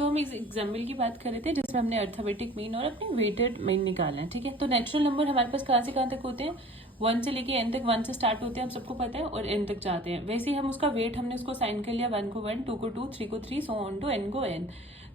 सो हम इस एग्जाम्पल की बात कर रहे थे जिसमें हमने अर्थमेटिक मीन और अपने वेटेड मीन निकाला है, ठीक है। तो नेचुरल नंबर हमारे पास कहाँ से कहाँ तक होते हैं, 1 से लेके n तक, 1 से स्टार्ट होते हैं, हम सबको पता है, और n तक जाते हैं। वैसे ही हम उसका वेट हमने उसको साइन कर लिया, 1 को 1, 2 को 2, 3 को 3, सो ऑन टू n को n।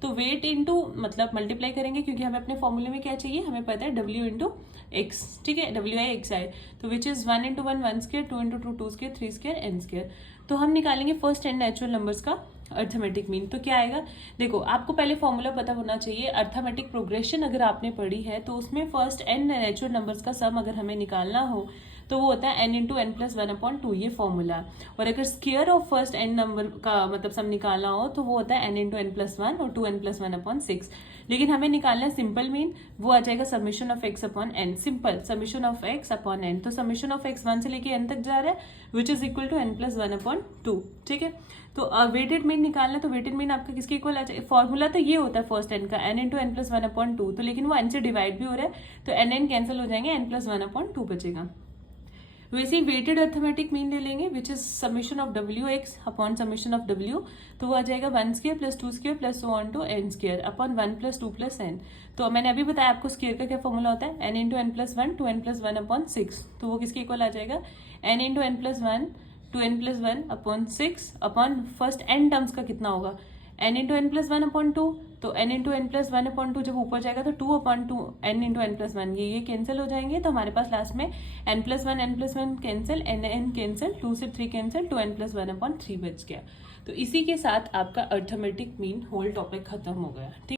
तो वेट इंटू मतलब मल्टीप्लाई करेंगे, क्योंकि हमें अपने फॉर्मूले में क्या चाहिए, हमें पता है w इंटू एक्स, ठीक है, WI/XI। तो which is 1 into 1 1 square, 2 into 2 2 square, 3 square, n square. तो हम निकालेंगे फर्स्ट एंड नेचुरल नंबर्स का अर्थमेटिक मीन। तो क्या आएगा, देखो आपको पहले फॉर्मूला पता होना चाहिए। अर्थमेटिक प्रोग्रेशन अगर आपने पढ़ी है तो उसमें फर्स्ट एन नेचुरल नंबर्स का सम अगर हमें निकालना हो तो वो होता है n इंटू n प्लस 1/2, ये फॉर्मूला। और अगर square of first n number का मतलब सम निकालना हो तो वो होता है n इंटू n प्लस 1 और 2n प्लस 1/6। लेकिन हमें निकालना है सिंपल मीन, वो आ जाएगा summation of x upon n, simple summation of x upon n। तो समीशन ऑफ x 1 से लेके n तक जा रहा है, which is equal to n plus 1/2, ठीक है। तो वेटेड मीन निकालना है, तो वेटेड मीन आपका किसके इक्वल आ जाएगा, फॉर्मूला तो ये होता है फर्स्ट n का, n इंटू n प्लस 1/2। तो लेकिन वो n से डिवाइड भी हो रहा है, तो n कैंसिल हो जाएंगे, n प्लस 1/2 बचेगा। वैसे ही वेटेड अर्थमेटिक मीन ले लेंगे, which is summation of WX upon summation of W। तो वो आ जाएगा 1 square plus 2 square plus so on to n square upon 1 plus 2 plus n। तो मैंने अभी बताया आपको स्क्वायर का क्या फॉर्मूला होता है, n into n plus 1 2n plus 1/6। तो वो किसके इक्वल आ जाएगा, n into n plus 1 2n plus 1/6 upon first n terms का कितना होगा, n इंटू n प्लस 1/2। तो n इंटू n प्लस 1/2 जब ऊपर जाएगा तो 2/2 n इंटू n प्लस 1, ये कैंसिल हो जाएंगे। तो हमारे पास लास्ट में n plus 1 cancel, n cancel, 2 से 3 कैंसिल, 2n प्लस 1/3 बच गया। तो इसी के साथ आपका अर्थमेटिक मीन होल टॉपिक खत्म हो गया, ठीक।